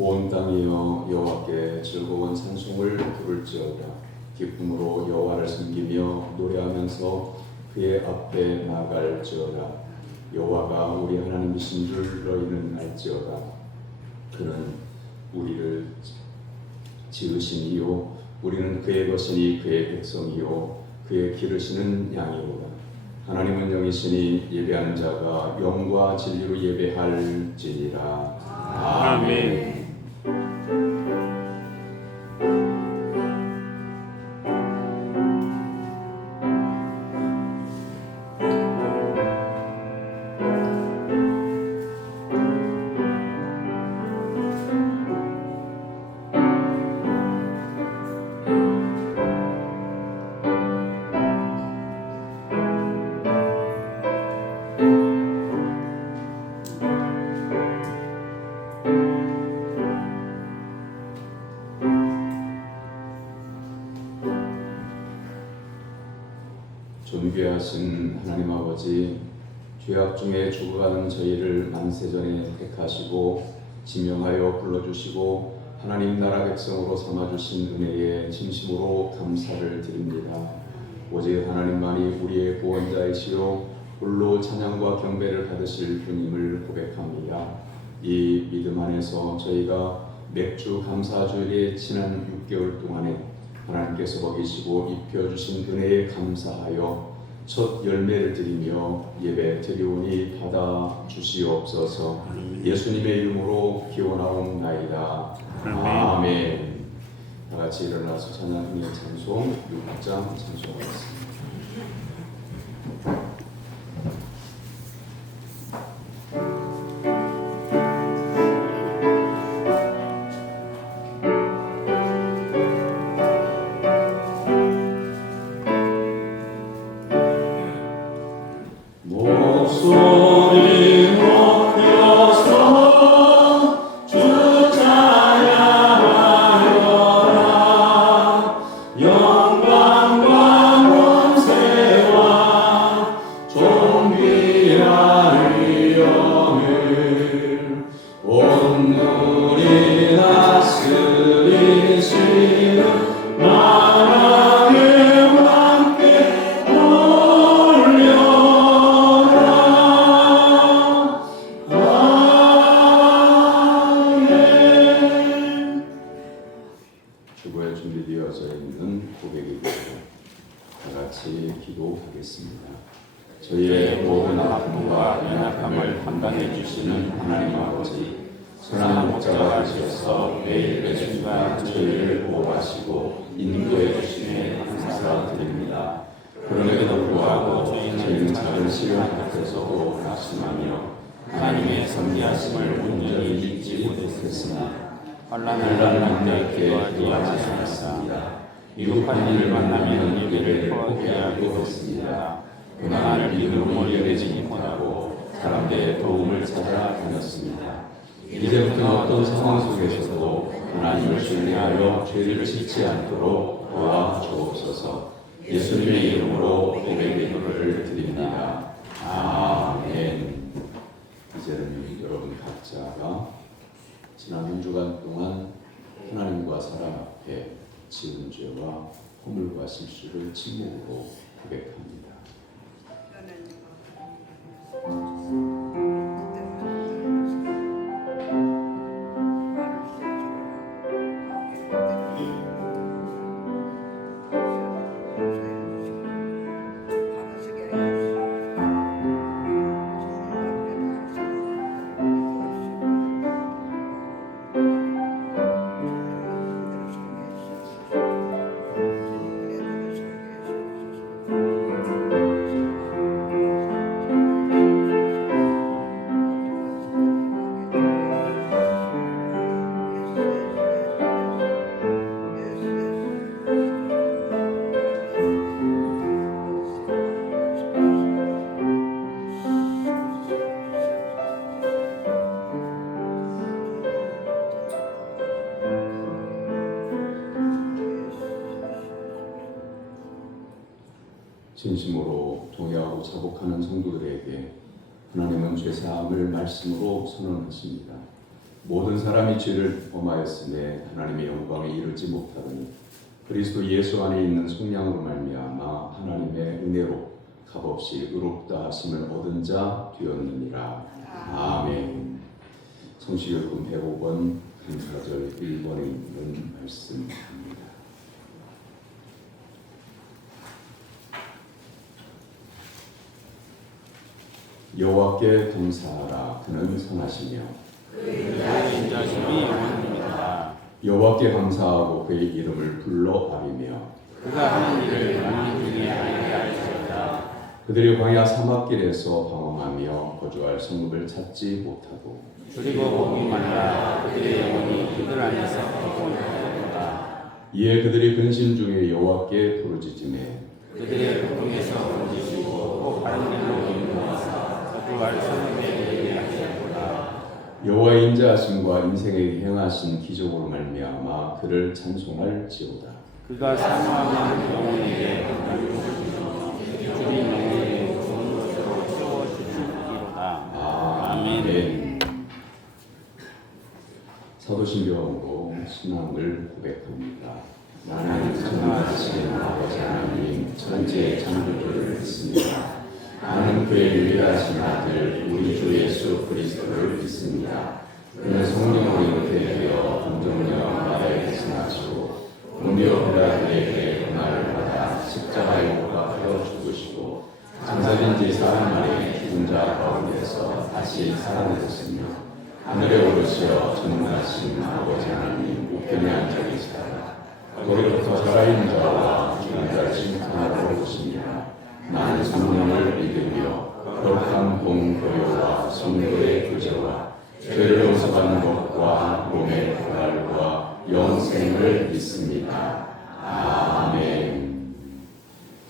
온 땅이여 여호와께 즐거운 찬송을 부를지어다. 기쁨으로 여호와를 섬기며 노래하면서 그의 앞에 나아갈지어다. 여호와가 우리 하나님이신 줄 너희는 알지어다. 그는 우리를 지으신 이요 우리는 그의 것이니 그의 백성이요 그의 기르시는 양이로다. 하나님은 영이시니 예배하는 자가 영과 진리로 예배할지니라. 아멘. 존귀하신 하나님 아버지, 죄악 중에 죽어가는 저희를 만세전에 택하시고 지명하여 불러주시고 하나님 나라 백성으로 삼아주신 은혜에 진심으로 감사를 드립니다. 오직 하나님만이 우리의 구원자이시요 홀로 찬양과 경배를 받으실 분임을 고백합니다. 이 믿음 안에서 저희가 맥주 감사주일의 지난 6개월 동안에 하나님께서 먹이시고 입혀주신 은혜에 감사하여 첫 열매를 드리며 예배 드리오니 받아 주시옵소서. 예수님의 이름으로 기원하옵나이다. 아멘. 다같이 일어나서 찬양의 찬송 6장 찬송하겠습니다. 주보에 준비되어져 있는 고백이고 다같이 기도하겠습니다. 저희의 모든 아픔과 연약함을 담당해 주시는 하나님 아버지, 선한 목자가 되셔서 매일 매 순간 저희를 보호하시고 인도해 주시니 감사드립니다. 그럼에도 불구하고 저희는 작은 시련 앞에서도 낙심하며 하나님의 선비하심을 온전히 믿지 못했으나 환난을 함께 구하지 않았습니다. 미혹한 일을 만나면 예배를 포기하기도 했습니다. 고난을 믿음으로 예배지 못하고 사람들의 도움을 찾아 다녔습니다. 이제부터 어떤 상황 속에서도 하나님을 신뢰하여 죄를 짓지 않도록 도와주옵소서. 예수님의 이름으로 고백의 기도를 드립니다. 아멘. 이제는 여러분 각자가 지난 한 주간 동안 하나님과 사람 앞에 지은 죄와 허물과 실수를 침묵으로 고백합니다. 진심으로 동의하고 자복하는 성도들에게 하나님은 죄사함을 말씀으로 선언하십니다. 모든 사람이 죄를 범하였음에 하나님의 영광에 이르지 못하더니 그리스도 예수 안에 있는 속량으로 말미암아 하나님의 은혜로 값없이 의롭다 하심을 얻은 자 되었느니라. 아멘. 성시교금 105권 감사절 1번에 있는 말씀입니다. 여호와께 감사하라. 그는 선하시며 그의 인자심이 영원합니다. 여호와께 감사하고 그의 이름을 불러 아리며 그가 하는 일을 만민 중에 알게 하시리라. 그들이 광야 사막길에서 방황하며 거주할 성읍을 찾지 못하고 줄이고 복이 많아 그들의 영혼이 그들 안에서 기쁨하리라. 이에 그들이 근심 중에 여호와께 부르짖으매 그들의 고통에서 건지시고 꼭 바른 길로 인도하사 거주할 성읍에 이르게 하시리라. 여호와의 인자하심과 인생에 행하신 기적으로 말미암아 그를 찬송할지어다. 그가 사모하는 영혼에게 주님 영혼에 좋은 것으로 채워주시리로다. 아멘. 사도신경으로 신앙을 고백합니다. 나는 전능하신 아버지 하나님 천지의 창조주를 믿습니다. 나는 그의 유일하신 아들 우리 주 예수 그리스도를 믿습니다. 그는 성령으로 잉태되어 동정녀 마리아에 태어나시고 본디오 빌라도에게 고난을 받아 십자가에 못 박혀 죽으시고 장사된 지 사흘 만에 죽은 자 가운데서 다시 살아나셨으며 하늘에 오르시어 전능하신 아버지 하나님 우편에 앉아 계시다가 거기로부터 살아있는 자와 죽은 자를 심판하러 오시니라. 나는 성령을 믿으며 거룩한 공교회와 성도의 교제와 죄를 용서받는 것과 몸의 부활과 영생을 믿습니다. 아멘.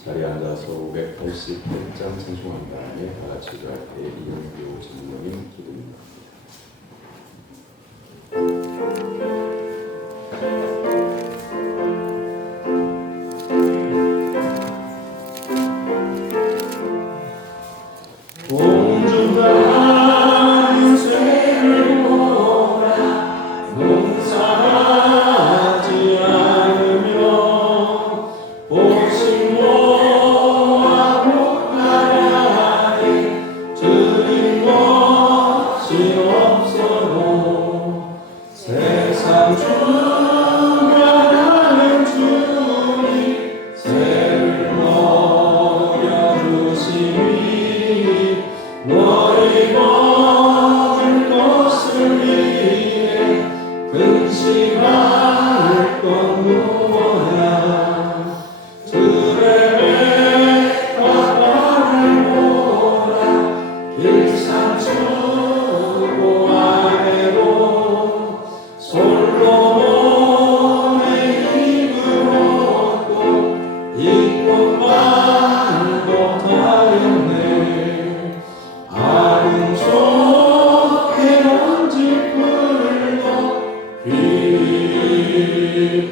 자리에 앉아서 588장 찬송한 다음에 다 같이 기도할 때 이영규 장로님 기도입니다.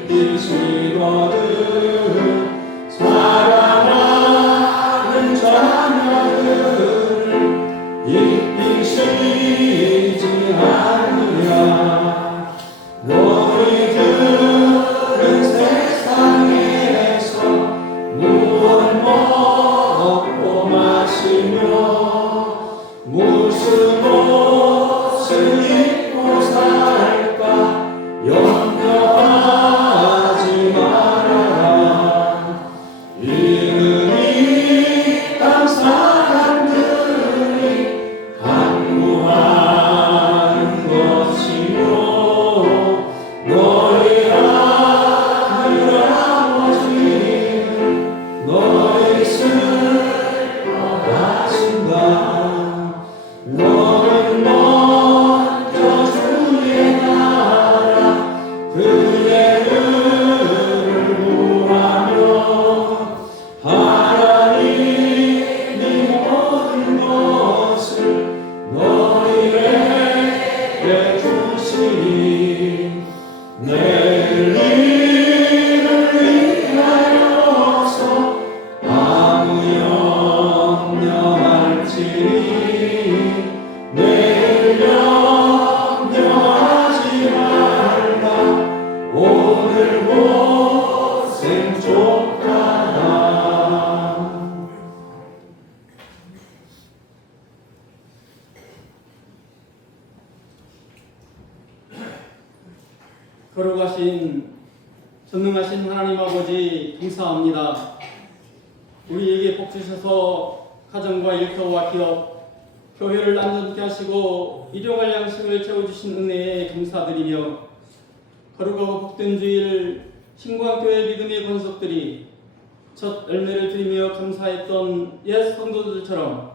Is 들고 생족하라. 거룩하신 전능하신 하나님 아버지 감사합니다. 우리에게 복 주셔서 가정과 일터와 기업, 교회를 안전케 하시고 일용할 양식을 채워주신 은혜에 감사드리며 거룩하고 복된 주일 신광교회 믿음의 권속들이 첫 열매를 드리며 감사했던 옛 성도들처럼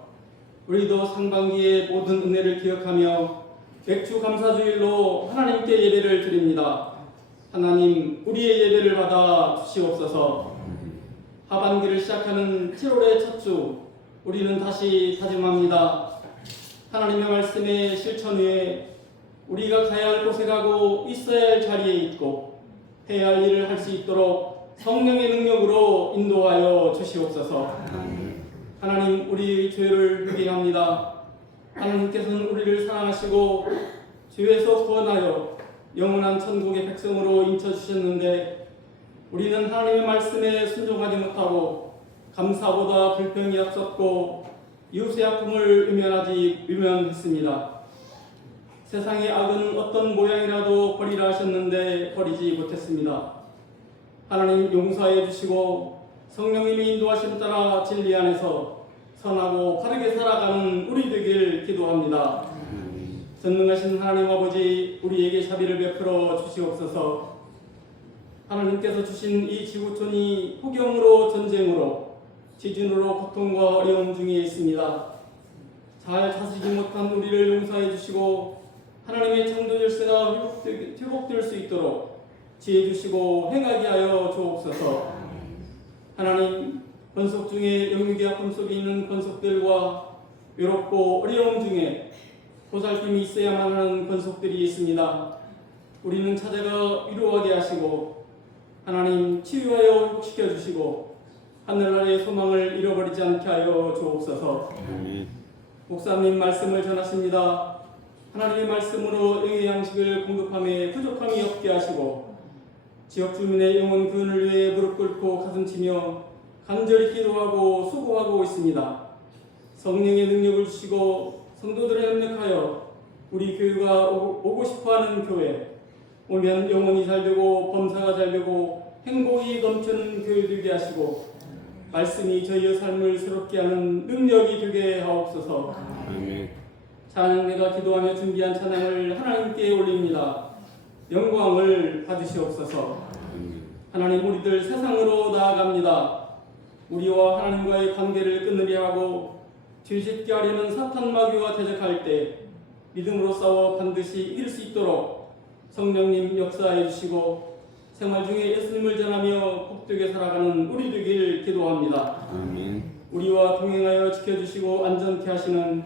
우리도 상반기의 모든 은혜를 기억하며 맥주 감사주일로 하나님께 예배를 드립니다. 하나님, 우리의 예배를 받아 주시옵소서. 하반기를 시작하는 7월의 첫 주, 우리는 다시 다짐합니다. 하나님의 말씀의 실천 후에 우리가 가야 할 곳에 가고 있어야 할 자리에 있고 해야 할 일을 할 수 있도록 성령의 능력으로 인도하여 주시옵소서. 하나님, 우리 죄를 회개합니다. 하나님께서는 우리를 사랑하시고 죄에서 구원하여 영원한 천국의 백성으로 인쳐주셨는데 우리는 하나님의 말씀에 순종하지 못하고 감사보다 불평이 앞섰고 이웃의 아픔을 외면했습니다. 세상의 악은 어떤 모양이라도 버리라 하셨는데 버리지 못했습니다. 하나님 용서해 주시고 성령님의 인도하심 따라 진리 안에서 선하고 바르게 살아가는 우리 되길 기도합니다. 전능하신 하나님 아버지, 우리에게 자비를 베풀어 주시옵소서. 하나님께서 주신 이 지구촌이 폭염으로 전쟁으로 지진으로 고통과 어려움 중에 있습니다. 잘 다스리지 못한 우리를 용서해 주시고 하나님의 창조 질서가 회복될 수 있도록 지혜 주시고 행하게 하여 주옵소서. 하나님, 권속 중에 영육의 아픔 속에 있는 권속들과 외롭고 어려움 중에 보살핌이 있어야만 하는 권속들이 있습니다. 우리는 찾아가 위로하게 하시고 하나님 치유하여 회복시켜 주시고 하늘나라의 소망을 잃어버리지 않게 하여 주옵소서. 목사님 말씀을 전하십니다. 하나님의 말씀으로 영의 양식을 공급함에 부족함이 없게 하시고 지역 주민의 영혼 구원을 위해 무릎 꿇고 가슴치며 간절히 기도하고 수고하고 있습니다. 성령의 능력을 주시고 성도들을 협력하여 우리 교회가 오고 싶어하는 교회, 오면 영혼이 잘되고 범사가 잘되고 행복이 넘치는 교회 되게 하시고 말씀이 저희의 삶을 새롭게 하는 능력이 되게 하옵소서. 찬양대가 기도하며 준비한 찬양을 하나님께 올립니다. 영광을 받으시옵소서. 하나님, 우리들 세상으로 나아갑니다. 우리와 하나님과의 관계를 끊으려 하고 뒤집게 하려는 사탄 마귀와 대적할 때 믿음으로 싸워 반드시 이길 수 있도록 성령님 역사해 주시고 생활 중에 예수님을 전하며 복되게 살아가는 우리 되길 기도합니다. 우리와 동행하여 지켜주시고 안전케 하시는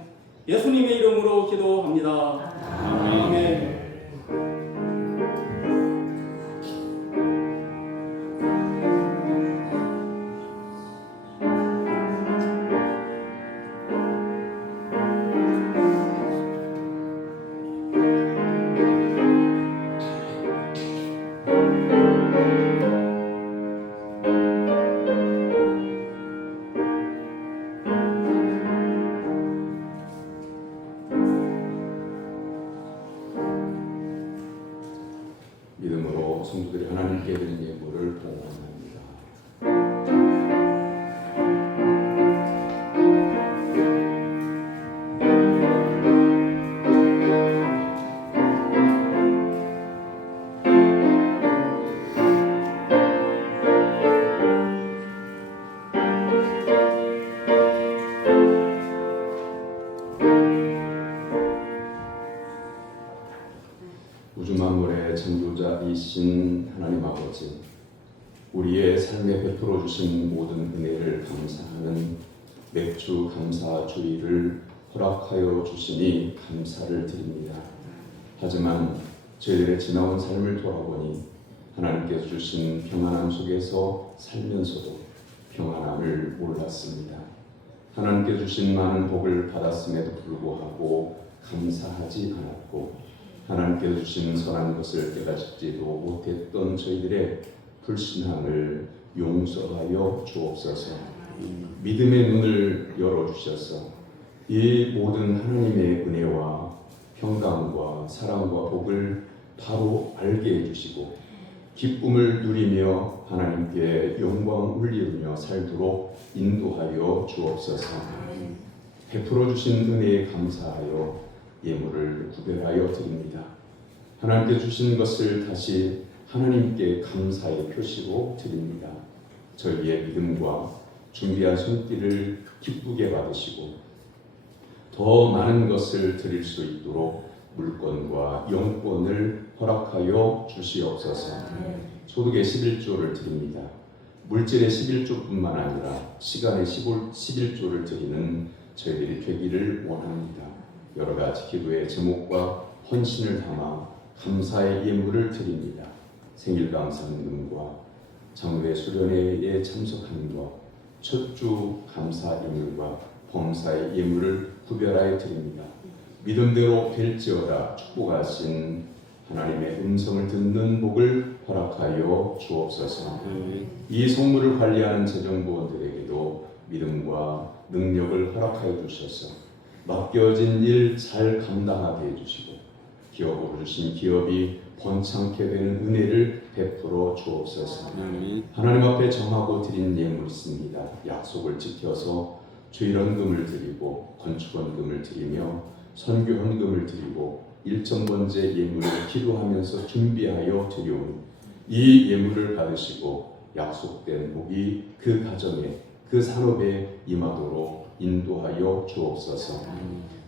예수님의 이름으로 기도합니다. 아멘. 믿음으로 성도들이 하나님께 드린 예물을 봉헌합니다. 우주 만물의 창조자이신 하나님 아버지, 우리의 삶에 베풀어 주신 모든 은혜를 감사하는 맥주 감사 주일을 허락하여 주시니 감사를 드립니다. 하지만 저희들의 지나온 삶을 돌아보니 하나님께서 주신 평안함 속에서 살면서도 평안함을 몰랐습니다. 하나님께 주신 많은 복을 받았음에도 불구하고 감사하지 않았고 하나님께서 주신 선한 것을 깨닫지도 못했던 저희들의 불신앙을 용서하여 주옵소서. 믿음의 눈을 열어주셔서 이 모든 하나님의 은혜와 평강과 사랑과 복을 바로 알게 해주시고 기쁨을 누리며 하나님께 영광 올리며 살도록 인도하여 주옵소서. 베풀어 주신 은혜에 감사하여 예물을 구별하여 드립니다. 하나님께 주신 것을 다시 하나님께 감사의 표시로 드립니다. 저희의 믿음과 준비한 손길을 기쁘게 받으시고 더 많은 것을 드릴 수 있도록 물권과 영권을 허락하여 주시옵소서. 소득의 11조를 드립니다. 물질의 11조뿐만 아니라 시간의 11조를 드리는 저희들이 되기를 원합니다. 여러 가지 기도의 제목과 헌신을 담아 감사의 예물을 드립니다. 생일 감사금과 장로회 수련회에 참석하는 것, 첫주 감사 예물과 범사의 예물을 구별하여 드립니다. 믿음대로 될지어다 축복하신 하나님의 음성을 듣는 복을 허락하여 주옵소서. 이 성물을 관리하는 재정부원들에게도 믿음과 능력을 허락하여 주셔서 맡겨진 일 잘 감당하게 해주시고 기업으로 주신 기업이 번창케 되는 은혜를 베풀어 주옵소서. 하나님 앞에 정하고 드린 예물이 있습니다. 약속을 지켜서 주일헌금을 드리고 건축헌금을 드리며 선교헌금을 드리고 일천번제 예물을 기도하면서 준비하여 드려오니 이 예물을 받으시고 약속된 복이 그 가정에 그 산업에 임하도록 인도하여 주옵소서.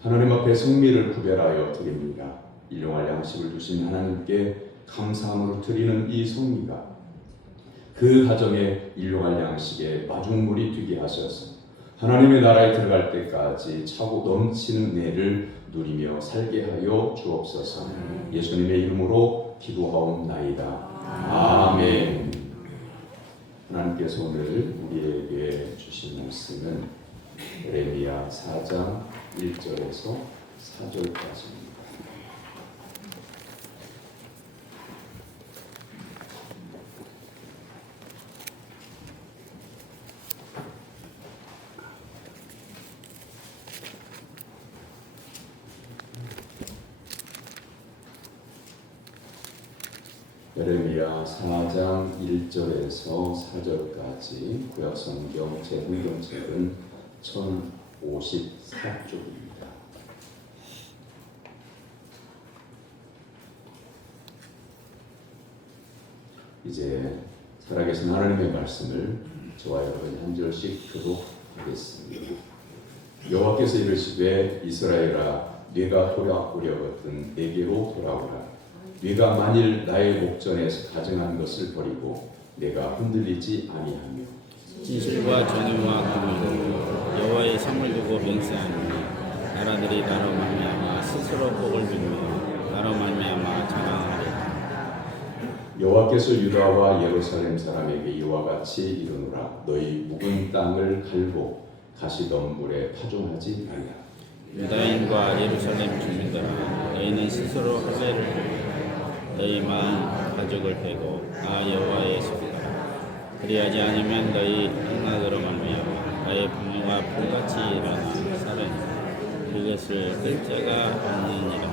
하나님 앞에 성미를 구별하여 드립니다. 일용할 양식을 주신 하나님께 감사함으로 드리는 이 성미가 그 가정에 일용할 양식의 마중물이 되게 하셔서 하나님의 나라에 들어갈 때까지 차고 넘치는 은혜를 누리며 살게 하여 주옵소서. 예수님의 이름으로 기도하옵나이다. 아멘. 하나님께서 오늘 우리에게 주신 말씀은 예레미야 4장 1절에서 4절까지입니다. 예레미야 4장 1절에서 4절까지 구약성경 재흥경책은 1054쪽입니다. 이제 살아계신 하나님의 말씀을 저와 여러분이 한 절씩 교독하겠습니다. 여호와께서 이르시되 이스라엘아 네가 돌아오려거든 내게로 돌아오라. 네가 만일 나의 목전에서 가증한 것을 버리고 내가 흔들리지 아니하며 진실과 전의와 공의로 여호와의 성을 두고 맹세하노니 나라들이 나로 말미암아 스스로 복을 빌며 나로 말미암아 자랑하리라. 여호와께서 유다와 예루살렘 사람에게 이와 같이 이르노라. 너희 묵은 땅을 갈고 가시덤불에 파종하지 말라. 유다인과 예루살렘 주민들아 너희는 스스로 할례를 너희 마음 가죽을 베고 나 여호와의 소리라. 그리하지 않으면 너희 행악으로 말미암아 나의 분노가 불같이 일어나 사르니 그것을 끌 자가 없느니라.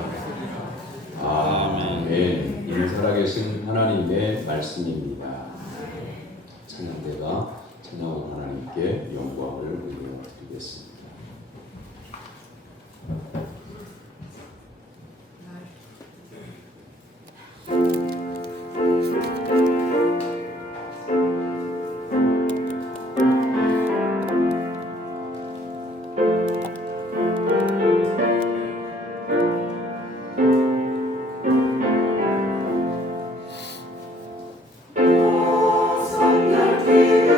아멘. 이는 살아계신 하나님의 말씀입니다. 찬양대가 찬양하는 하나님께 영광을 올려드리겠습니다. 성결 기회에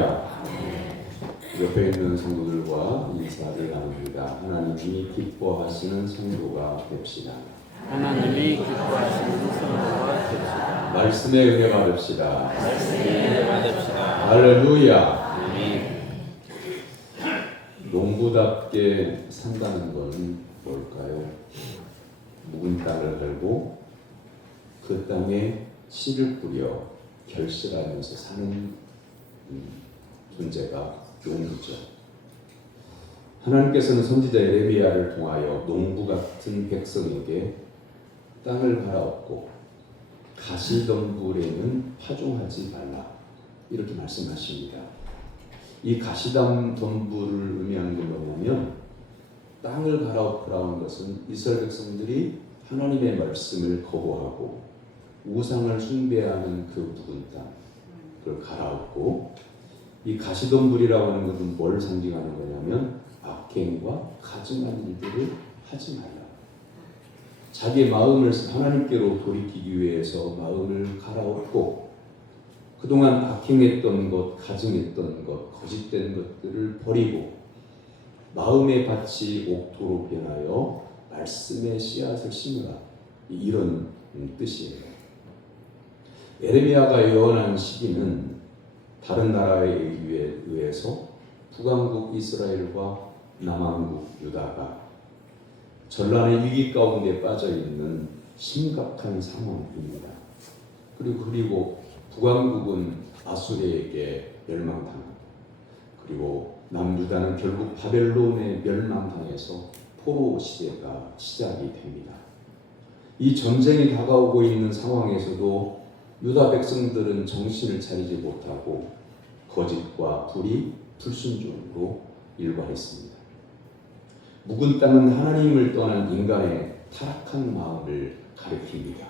할렐루야. 옆에 있는 성도들과 인사를 나눕니다. 하나님이 기뻐하시는 성도가 됩시다. 하나님이 기뻐하시는 성도가 됩시다. 말씀의 은혜 받읍시다. 말씀의 은혜 받읍시다. 할렐루야. 아멘. 농부답게 산다는 건 뭘까요? 묵은 땅을 갈고 그 땅에 씨를 뿌려 결실하면서 사는 존재가 농부죠. 하나님께서는 선지자 예레미야를 통하여 농부 같은 백성에게 땅을 갈아엎고 가시덤불에는 파종하지 말라 이렇게 말씀하십니다. 이 가시덤불을 의미하는 건 뭐냐면 땅을 갈아엎으라는 것은 이스라엘 백성들이 하나님의 말씀을 거부하고 우상을 숭배하는 그 묵은 땅 그걸 갈아엎고 이 가시덤불이라고 하는 것은 뭘 상징하는 거냐면 악행과 가증한 일들을 하지 말라. 자기의 마음을 하나님께로 돌이키기 위해서 마음을 갈아엎고 그동안 악행했던 것, 가증했던 것, 거짓된 것들을 버리고 마음의 밭이 옥토로 변하여 말씀의 씨앗을 심으라. 이런 뜻이에요. 예레미야가 예언한 시기는 다른 나라에 의해서 북왕국 이스라엘과 남왕국 유다가 전란의 위기 가운데 빠져 있는 심각한 상황입니다. 그리고 북왕국은 아수르에게 멸망당하고 그리고 남유다는 결국 바벨론에 멸망당해서 포로 시대가 시작이 됩니다. 이 전쟁이 다가오고 있는 상황에서도 유다 백성들은 정신을 차리지 못하고 거짓과 불의, 불순종으로 일관했습니다. 묵은 땅은 하나님을 떠난 인간의 타락한 마음을 가리킵니다.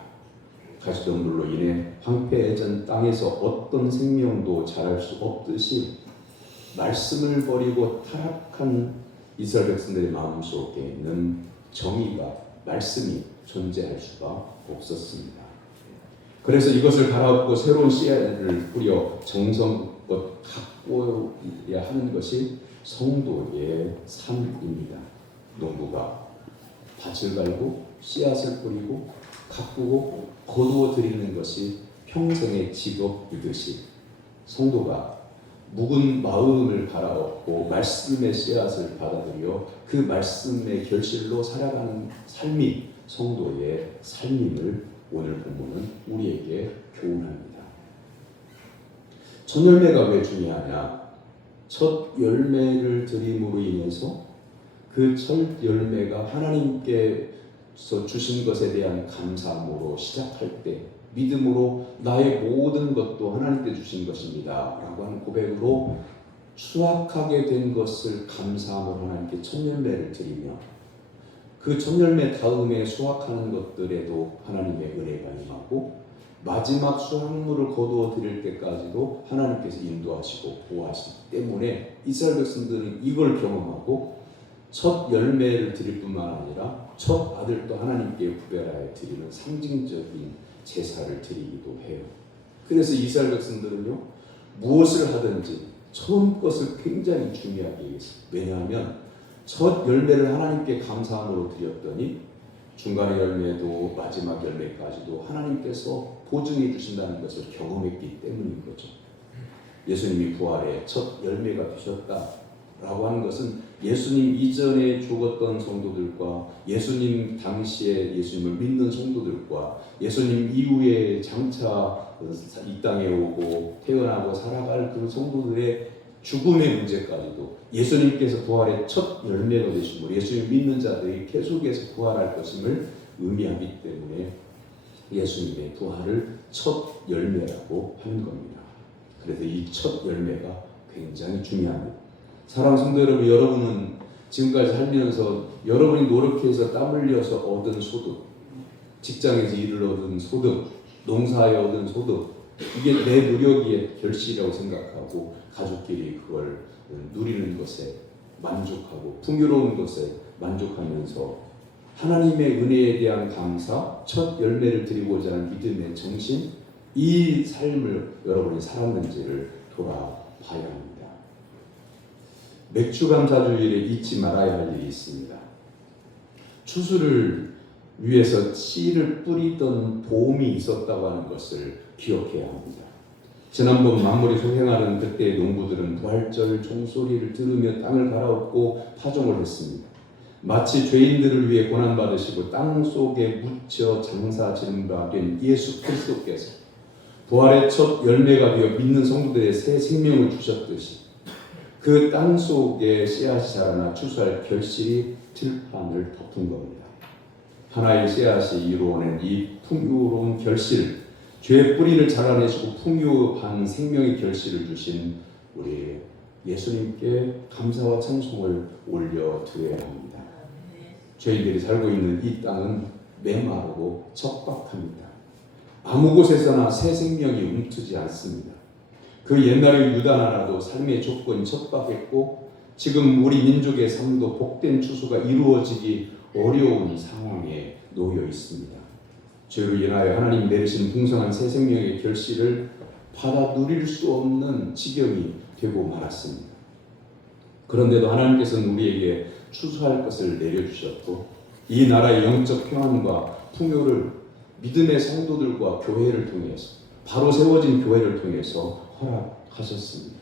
가시덤불로 인해 황폐해진 땅에서 어떤 생명도 자랄 수 없듯이 말씀을 버리고 타락한 이스라엘 백성들의 마음속에 있는 정의가 말씀이 존재할 수가 없었습니다. 그래서 이것을 갈아엎고 새로운 씨앗을 뿌려 정성껏 가꿔야 하는 것이 성도의 삶입니다. 농부가 밭을 갈고 씨앗을 뿌리고 가꾸고 거두어 드리는 것이 평생의 직업이듯이 성도가 묵은 마음을 갈아엎고 말씀의 씨앗을 받아들여 그 말씀의 결실로 살아가는 삶이 성도의 삶임을 오늘 본문은 우리에게 교훈합니다. 첫 열매가 왜 중요하냐? 첫 열매를 드림으로 인해서 그 첫 열매가 하나님께서 주신 것에 대한 감사함으로 시작할 때 믿음으로 나의 모든 것도 하나님께 주신 것입니다 라고 하는 고백으로 수확하게 된 것을 감사함으로 하나님께 첫 열매를 드리며 그 첫 열매 다음에 수확하는 것들에도 하나님의 은혜가 임하고 마지막 수확물을 거두어 드릴 때까지도 하나님께서 인도하시고 보호하시기 때문에 이스라엘 백성들은 이걸 경험하고 첫 열매를 드릴 뿐만 아니라 첫 아들도 하나님께 구별하여 드리는 상징적인 제사를 드리기도 해요. 그래서 이스라엘 백성들은요 무엇을 하든지 처음 것을 굉장히 중요하게 여겼어요. 왜냐하면 첫 열매를 하나님께 감사함으로 드렸더니 중간의 열매도 마지막 열매까지도 하나님께서 보증해 주신다는 것을 경험했기 때문인 거죠. 예수님이 부활의 첫 열매가 되셨다라고 하는 것은 예수님 이전에 죽었던 성도들과 예수님 당시에 예수님을 믿는 성도들과 예수님 이후에 장차 이 땅에 오고 태어나고 살아갈 그 성도들의 죽음의 문제까지도 예수님께서 부활의 첫 열매가 되심으로 예수님 믿는 자들이 계속해서 부활할 것임을 의미하기 때문에 예수님의 부활을 첫 열매라고 하는 겁니다. 그래서 이 첫 열매가 굉장히 중요합니다. 사랑하는 성도 여러분, 여러분은 지금까지 살면서 여러분이 노력해서 땀 흘려서 얻은 소득, 직장에서 일을 얻은 소득, 농사에 얻은 소득, 이게 내 노력의 결실이라고 생각하고 가족끼리 그걸 누리는 것에 만족하고 풍요로운 것에 만족하면서 하나님의 은혜에 대한 감사, 첫 열매를 드리고자 하는 믿음의 정신, 이 삶을 여러분이 살았는지를 봐야 합니다. 맥주감사주일에 잊지 말아야 할 일이 있습니다. 추수를 위해서 씨를 뿌리던 봄이 있었다고 하는 것을 기억해야 합니다. 지난번 만물이 소생하는 그때의 농부들은 부활절 종소리를 들으며 땅을 갈아엎고 파종을 했습니다. 마치 죄인들을 위해 고난받으시고 땅 속에 묻혀 장사 지른 바 된 예수 그리스도께서 부활의 첫 열매가 되어 믿는 성도들의 새 생명을 주셨듯이 그 땅 속에 씨앗이 자라나 추수할 결실이 들판을 덮은 겁니다. 하나의 씨앗이 이루어낸 이 풍요로운 결실, 죄의 뿌리를 잘라내시고 풍요한 생명의 결실을 주신 우리 예수님께 감사와 찬송을 올려드려야 합니다. 저희들이 살고 있는 이 땅은 메마르고 척박합니다. 아무 곳에서나 새 생명이 움트지 않습니다. 그 옛날의 유다 나라도 삶의 조건이 척박했고 지금 우리 민족의 삶도 복된 추수가 이루어지기 어려운 상황에 놓여 있습니다. 죄로 인하여 하나님 내리신 풍성한 새 생명의 결실을 받아 누릴 수 없는 지경이 되고 말았습니다. 그런데도 하나님께서는 우리에게 추수할 것을 내려주셨고 이 나라의 영적 평안과 풍요를 믿음의 성도들과 교회를 통해서 바로 세워진 교회를 통해서 허락하셨습니다.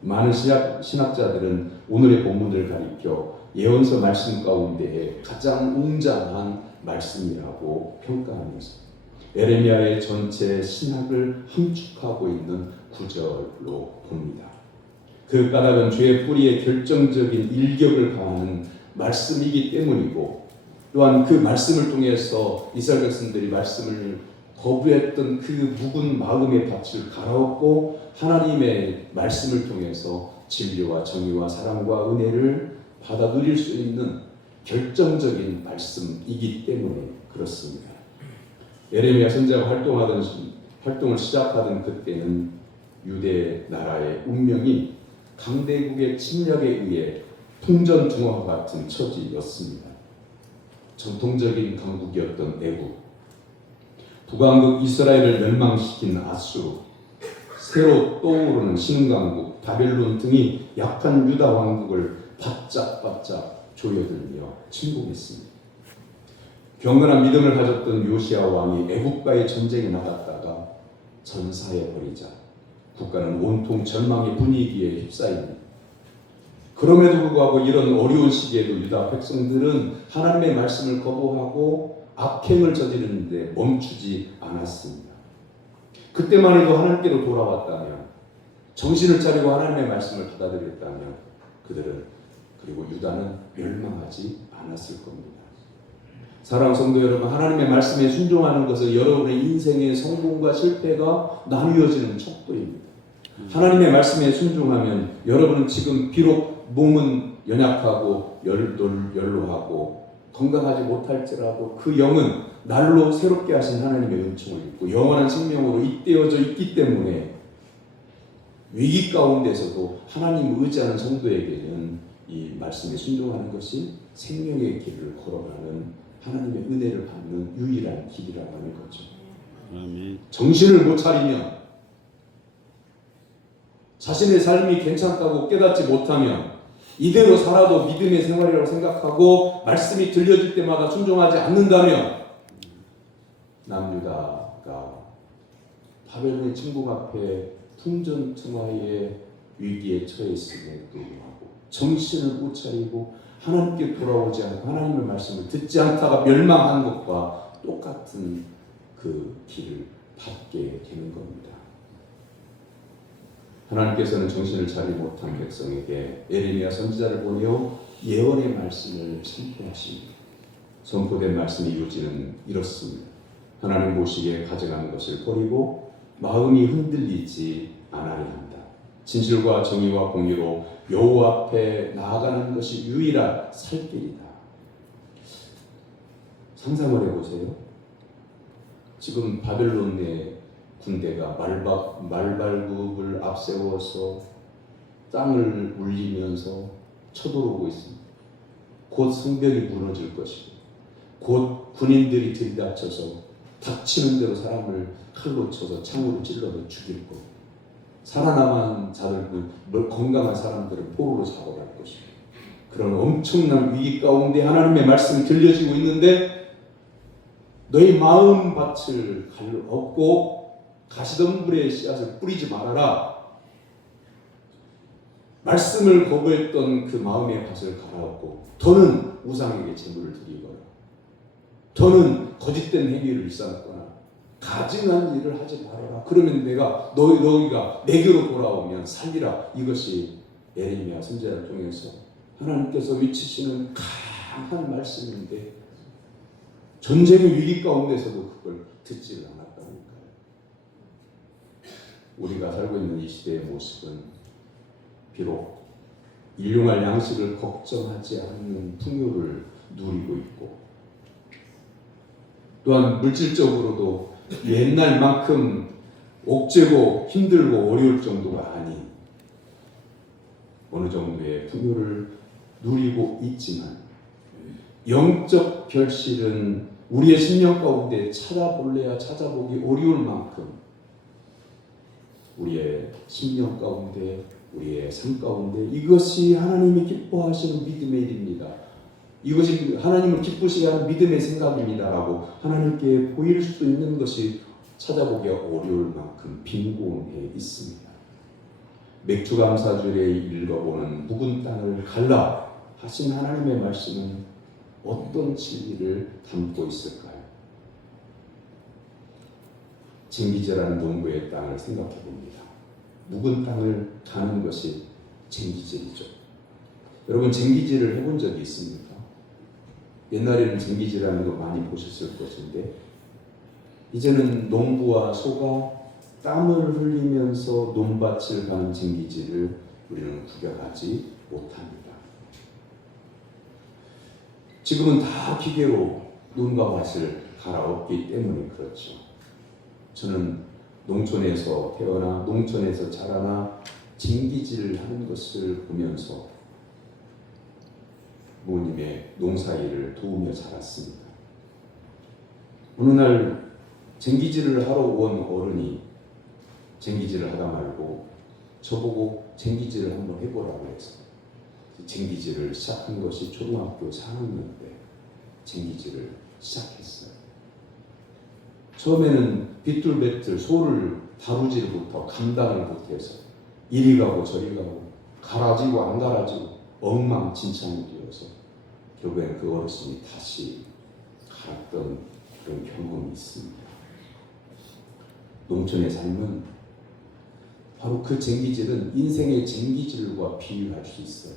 많은 신학자들은 오늘의 본문을 가리켜 예언서 말씀 가운데에 가장 웅장한 말씀이라고 평가하면서 에레미야의 전체 신학을 함축하고 있는 구절로 봅니다. 그 까닭은 죄의 뿌리에 결정적인 일격을 가하는 말씀이기 때문이고 또한 그 말씀을 통해서 이스라엘 백성들이 말씀을 거부했던 그 묵은 마음의 밭을 갈아엎고 하나님의 말씀을 통해서 진리와 정의와 사랑과 은혜를 받아 누릴 수 있는 결정적인 말씀이기 때문에 그렇습니다. 에레미야 선지자가 활동을 시작하던 그때는 유대 나라의 운명이 강대국의 침략에 의해 풍전등화 같은 처지였습니다. 전통적인 강국이었던 애국, 북왕국 이스라엘을 멸망시킨 아수르, 새로 떠오르는 신강국 바벨론 등이 약한 유다 왕국을 바짝바짝 조여들며 침공했습니다. 경건한 믿음을 가졌던 요시야 왕이 애국과의 전쟁에 나갔다가 전사해 버리자 국가는 온통 절망의 분위기에 휩싸입니다. 그럼에도 불구하고 이런 어려운 시기에도 유다 백성들은 하나님의 말씀을 거부하고 악행을 저지르는데 멈추지 않았습니다. 그때만 해도 하나님께로 돌아왔다면, 정신을 차리고 하나님의 말씀을 받아들였다면 그들은, 그리고 유다는 멸망하지 않았을 겁니다. 사랑하는 성도 여러분, 하나님의 말씀에 순종하는 것은 여러분의 인생의 성공과 실패가 나뉘어지는 척도입니다. 하나님의 말씀에 순종하면 여러분은 지금 비록 몸은 연약하고 연로하고 건강하지 못할지라도 그 영은 날로 새롭게 하신 하나님의 은총을 입고 영원한 생명으로 잇대어져 있기 때문에 위기 가운데서도 하나님 의지하는 성도에게는 이 말씀에 순종하는 것이 생명의 길을 걸어가는 하나님의 은혜를 받는 유일한 길이라고 하는 거죠. 아멘. 정신을 못 차리면, 자신의 삶이 괜찮다고 깨닫지 못하면, 이대로 살아도 믿음의 생활이라고 생각하고 말씀이 들려질 때마다 순종하지 않는다면 남유다가 바벨론의 침공 앞에 풍전등화의 위기에 처했음에도 불구하고 정신을 못 차리고 하나님께 돌아오지 않고 하나님의 말씀을 듣지 않다가 멸망한 것과 똑같은 그 길을 받게 되는 겁니다. 하나님께서는 정신을 차리지 못한 백성에게 에레미야 선지자를 보내어 예언의 말씀을 선포하십니다. 선포된 말씀의 요지는 이렇습니다. 하나님 보시기에 가져가는 것을 버리고 마음이 흔들리지 않아야 한다. 진실과 정의와 공의로 여호와 앞에 나아가는 것이 유일한 살 길이다. 상상을 해보세요. 지금 바벨론의 군대가 말발굽을 앞세워서 땅을 울리면서 쳐들어오고 있습니다. 곧 성벽이 무너질 것이고 곧 군인들이 들이닥쳐서 닥치는 대로 사람을 칼로 쳐서 창으로 찔러서 죽일 겁니다. 살아남은 자들, 건강한 사람들을 포로로 잡아갈 것이고, 그런 엄청난 위기 가운데 하나님의 말씀이 들려지고 있는데 너희 마음밭을 얻고 가시덤불에 씨앗을 뿌리지 말아라. 말씀을 거부했던 그 마음의 밭을 갈아엎고 더는 우상에게 제물을 드리거나 더는 거짓된 행위를 일삼거나 가증한 일을 하지 말아라. 그러면 내가 너희가 내게로 돌아오면 살리라. 이것이 예레미야 선지자를 통해서 하나님께서 외치시는 강한 말씀인데 전쟁의 위기 가운데서도 그걸 듣지를 않았다니까요. 우리가 살고 있는 이 시대의 모습은 비록 일용할 양식을 걱정하지 않는 풍요를 누리고 있고 또한 물질적으로도 옛날만큼 옥죄고 힘들고 어려울 정도가 아닌 어느 정도의 풍요를 누리고 있지만 영적 결실은 우리의 심령 가운데 찾아볼래야 찾아보기 어려울 만큼 우리의 심령 가운데 우리의 삶 가운데 이것이 하나님이 기뻐하시는 믿음의 일입니다. 이것이 하나님을 기쁘시게 하는 믿음의 생각입니다라고 하나님께 보일 수 있는 것이 찾아보기 어려울 만큼 빈곤해 있습니다. 맥주감사절에 읽어보는 묵은 땅을 갈라 하신 하나님의 말씀은 어떤 진리를 담고 있을까요? 쟁기제라는 농부의 땅을 생각해 봅니다. 묵은 땅을 가는 것이 쟁기제이죠. 여러분 쟁기제를 해본 적이 있습니까? 옛날에는 쟁기제라는 거 많이 보셨을 것인데 이제는 농부와 소가 땀을 흘리면서 논밭을 가는 쟁기제를 우리는 구경하지 못합니다. 지금은 다 기계로 논과 밭을 갈아엎기 때문에 그렇죠. 저는 농촌에서 태어나 농촌에서 자라나 쟁기질을 하는 것을 보면서 부모님의 농사일을 도우며 자랐습니다. 어느 날 쟁기질을 하러 온 어른이 쟁기질을 하다 말고 저보고 쟁기질을 한번 해보라고 해서 쟁기질을 시작한 것이 초등학교 4학년 때 쟁기질을 시작했어요. 처음에는 빗줄배틀 소를 다루지를 못하고 감당을 못해서 이리 가고 저리 가고 갈아지고 안 갈아지고 엉망진창이 되어서 결국엔 그 어르신이 다시 갈았던 그런 경험이 있습니다. 농촌의 삶은 바로 그 쟁기질은 인생의 쟁기질과 비유할 수 있어요.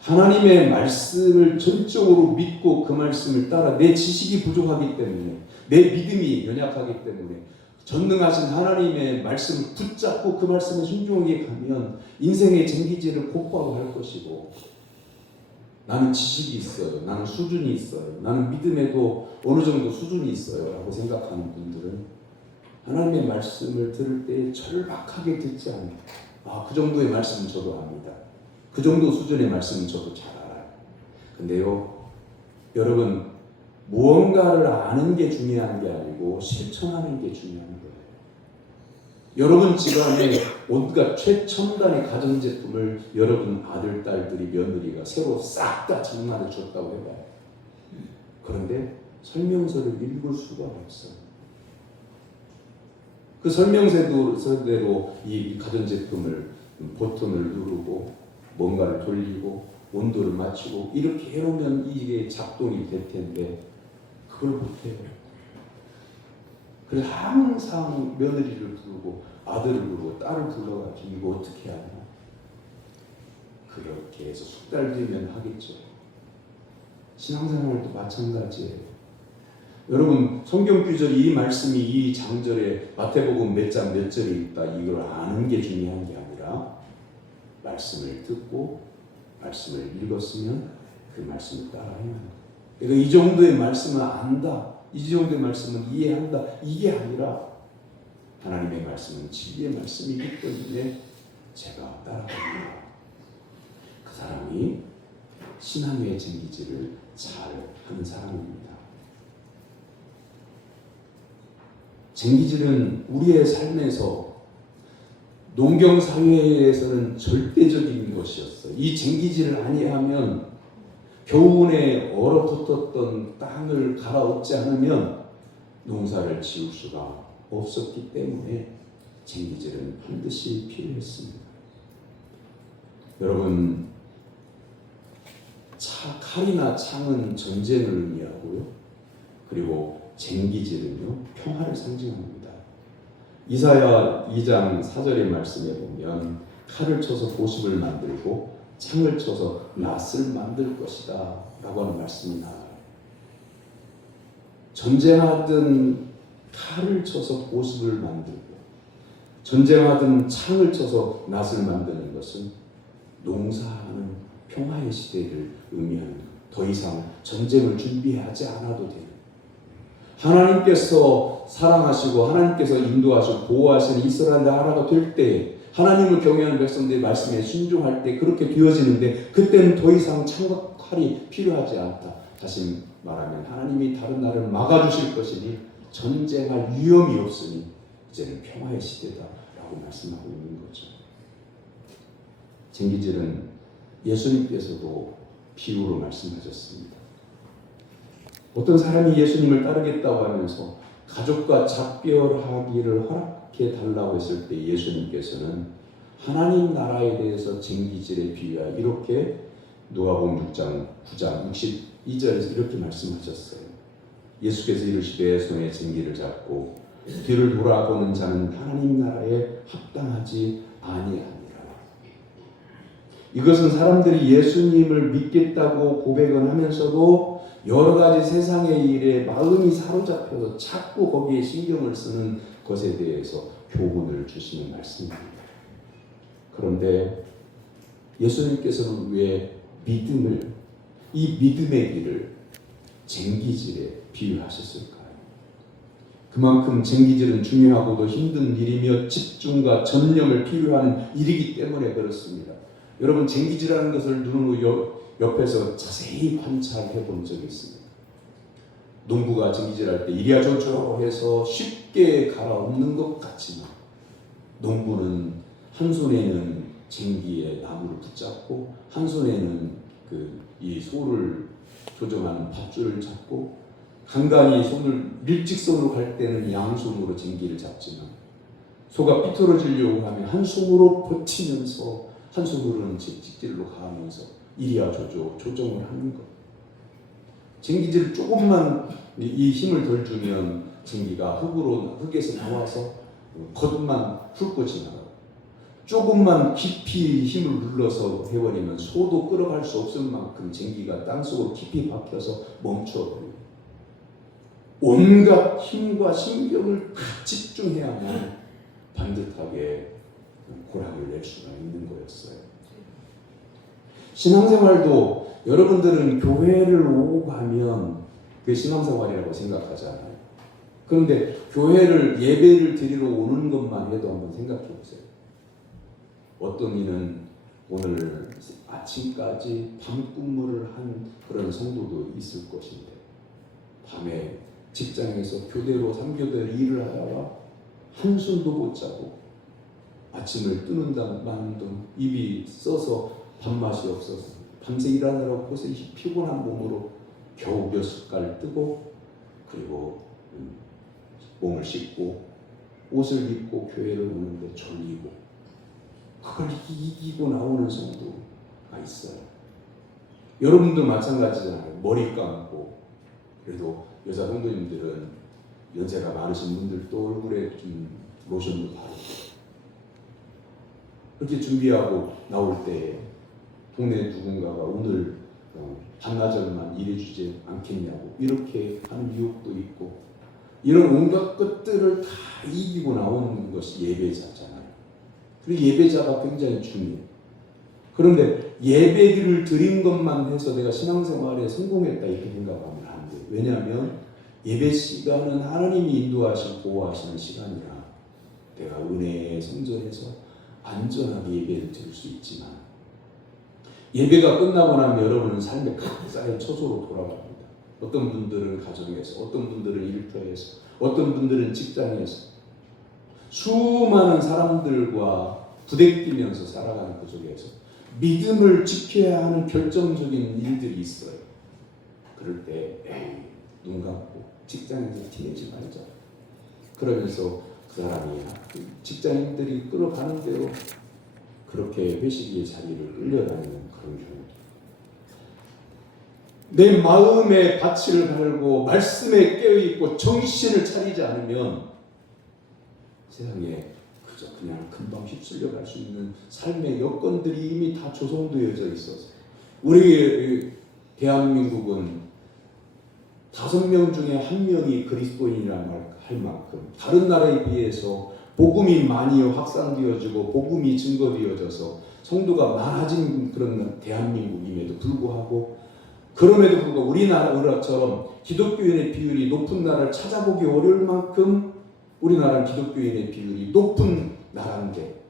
하나님의 말씀을 전적으로 믿고 그 말씀을 따라 내 지식이 부족하기 때문에 내 믿음이 연약하기 때문에 전능하신 하나님의 말씀을 붙잡고 그 말씀에 순종하게 가면 인생의 쟁기질을 곧바로 할 것이고 나는 지식이 있어요. 나는 수준이 있어요. 나는 믿음에도 어느 정도 수준이 있어요. 라고 생각하는 분들은 하나님의 말씀을 들을 때 절박하게 듣지 않아요. 그 정도의 말씀은 저도 압니다. 그 정도 수준의 말씀은 저도 잘 알아요. 근데요, 여러분, 무언가를 아는 게 중요한 게 아니고 실천하는 게 중요한 거예요. 여러분 집안에 온갖 최첨단의 가전제품을 여러분 아들, 딸들이, 며느리가 새로 싹 다 장만해 줬다고 해봐요. 그런데 설명서를 읽을 수가 없어요. 그 설명서대로 이 가전제품을 버튼을 누르고 뭔가를 돌리고 온도를 맞추고 이렇게 해놓으면 이게 작동이 될 텐데 그걸 못해요. 그래서 항상 며느리를 부르고 아들을 부르고 딸을 불러가지고 이거 어떻게 하냐. 그렇게 해서 숙달 되면 하겠죠. 신앙생활도 마찬가지예요. 여러분 성경 구절이 이 말씀이 이 장절에 마태복음 몇 장 몇 절에 있다 이걸 아는 게 중요한 게 아니라 말씀을 듣고 말씀을 읽었으면 그 말씀을 따라해야 합니다. 그러니까 이 정도의 말씀은 안다, 이 정도의 말씀은 이해한다 이게 아니라 하나님의 말씀은 진리의 말씀이기 때문에 제가 따라갑니다. 그 사람이 신앙의 쟁기질을 잘 하는 사람입니다. 쟁기질은 우리의 삶에서 농경 사회에서는 절대적인 것이었어요. 이 쟁기질을 아니하면 겨우내 얼어붙었던 땅을 갈아엎지 않으면 농사를 지을 수가 없었기 때문에 쟁기질은 반드시 필요했습니다. 여러분, 칼이나 창은 전쟁을 의미하고요. 그리고 쟁기질은요, 평화를 상징합니다. 이사야 2장 4절의 말씀에 보면 칼을 쳐서 보습을 만들고 창을 쳐서 낫을 만들 것이다 라고 하는 말씀이 나와요. 전쟁하든 칼을 쳐서 보습을 만들고 전쟁하든 창을 쳐서 낫을 만드는 것은 농사하는 평화의 시대를 의미하는, 더 이상 전쟁을 준비하지 않아도 되는, 하나님께서 사랑하시고 하나님께서 인도하시고 보호하시는 이스라엘 나라가 될 때, 하나님을 경외하는 백성들의 말씀에 순종할 때 그렇게 되어지는데, 그때는 더 이상 창과 칼이 필요하지 않다. 다시 말하면 하나님이 다른 나라를 막아주실 것이니 전쟁할 위험이 없으니 이제는 평화의 시대다라고 말씀하고 있는 거죠. 쟁기질은 예수님께서도 비유로 말씀하셨습니다. 어떤 사람이 예수님을 따르겠다고 하면서 가족과 작별하기를 허락해 달라고 했을 때 예수님께서는 하나님 나라에 대해서 쟁기질에 비유하여 이렇게 누가복음 6장 9장 62절에서 이렇게 말씀하셨어요. 예수께서 이르시되 손에 쟁기를 잡고 뒤를 돌아보는 자는 하나님 나라에 합당하지 아니하니라. 이것은 사람들이 예수님을 믿겠다고 고백은 하면서도 여러 가지 세상의 일에 마음이 사로잡혀서 자꾸 거기에 신경을 쓰는 것에 대해서 교훈을 주시는 말씀입니다. 그런데 예수님께서는 왜 믿음을, 이 믿음의 길을 쟁기질에 비유하셨을까요? 그만큼 쟁기질은 중요하고도 힘든 일이며 집중과 전념을 필요한 일이기 때문에 그렇습니다. 여러분, 쟁기질하는 것을 눈으로 옆에서 자세히 관찰해 본 적이 있습니다. 농부가 쟁기질할 때 이리야 저리야 해서 쉽게 갈아엎는 것 같지만, 농부는 한 손에는 쟁기에 나무를 붙잡고 한 손에는 이 소를 조정하는 밧줄을 잡고, 간간히 손을 밀직선으로 갈 때는 양손으로 쟁기를 잡지만 소가 삐뚤어지려고 하면 한 손으로 버티면서 한 손으로는 직질로 가면서 이리야 저리야 조정을 하는 것. 쟁기질을 조금만 이 힘을 덜 주면 쟁기가 흙에서 나와서 겉만 훑고 지나가고, 조금만 깊이 힘을 눌러서 해버리면 소도 끌어갈 수 없을 만큼 쟁기가 땅속으로 깊이 박혀서 멈춰버려요. 온갖 힘과 신경을 다 집중해야만 반듯하게 고락을 낼 수가 있는 거였어요. 신앙생활도 여러분들은 교회를 오고 가면 그게 신앙생활이라고 생각하잖아요. 그런데 교회를 예배를 드리러 오는 것만 해도 한번 생각해 보세요. 어떤 이는 오늘 아침까지 밤근무를 한 그런 성도도 있을 것인데, 밤에 직장에서 교대로 3교대로 일을 하다가 한숨도 못 자고 아침을 뜨는 동안 입이 써서 밥맛이 없어서 밤새 일하느라고 고생이 피곤한 몸으로 겨우 몇 숟갈 뜨고, 그리고 몸을 씻고 옷을 입고 교회를 오는데 졸리고, 그걸 이기고 나오는 성도가 있어요. 여러분도 마찬가지잖아요. 머리 감고, 그래도 여자 성도님들은 연세가 많으신 분들도 얼굴에 좀 로션도 바르고, 그렇게 준비하고 나올 때 동네 누군가가 오늘 반나절만 일해주지 않겠냐고 이렇게 하는 유혹도 있고, 이런 온갖 것들을 다 이기고 나오는 것이 예배자잖아요. 그리고 예배자가 굉장히 중요해요. 그런데 예배를 드린 것만 해서 내가 신앙생활에 성공했다 이렇게 생각하면 안 돼요. 왜냐하면 예배 시간은 하나님이 인도하시고 보호하시는 시간이라 내가 은혜의 성전에서 안전하게 예배를 드릴 수 있지만, 예배가 끝나고 나면 여러분은 삶의 각자의 처소로 돌아갑니다. 어떤 분들은 가정에서, 어떤 분들은 일터에서, 어떤 분들은 직장에서 수많은 사람들과 부대끼면서 살아가는 그 속에서 믿음을 지켜야 하는 결정적인 일들이 있어요. 그럴 때 에이, 눈 감고 직장에서 티내지 말자. 그러면서 그 사람이 직장인들이 끌어가는 대로 그렇게 회식의 자리를 끌려다니는 그런 경우. 내 마음에 밭을 갈고 말씀에 깨어있고 정신을 차리지 않으면 세상에 그저 그냥 금방 휩쓸려 갈 수 있는 삶의 여건들이 이미 다 조성되어져 있어서 우리 대한민국은 5명 중에 1명이 그리스도인이라고 할 만큼 다른 나라에 비해서 복음이 많이 확산되어지고 복음이 증거되어져서 성도가 많아진 그런 대한민국임에도 불구하고 그럼에도 불구하고 우리나라처럼 기독교인의 비율이 높은 나라를 찾아보기 어려울 만큼 우리나라는 기독교인의 비율이 높은 나라인데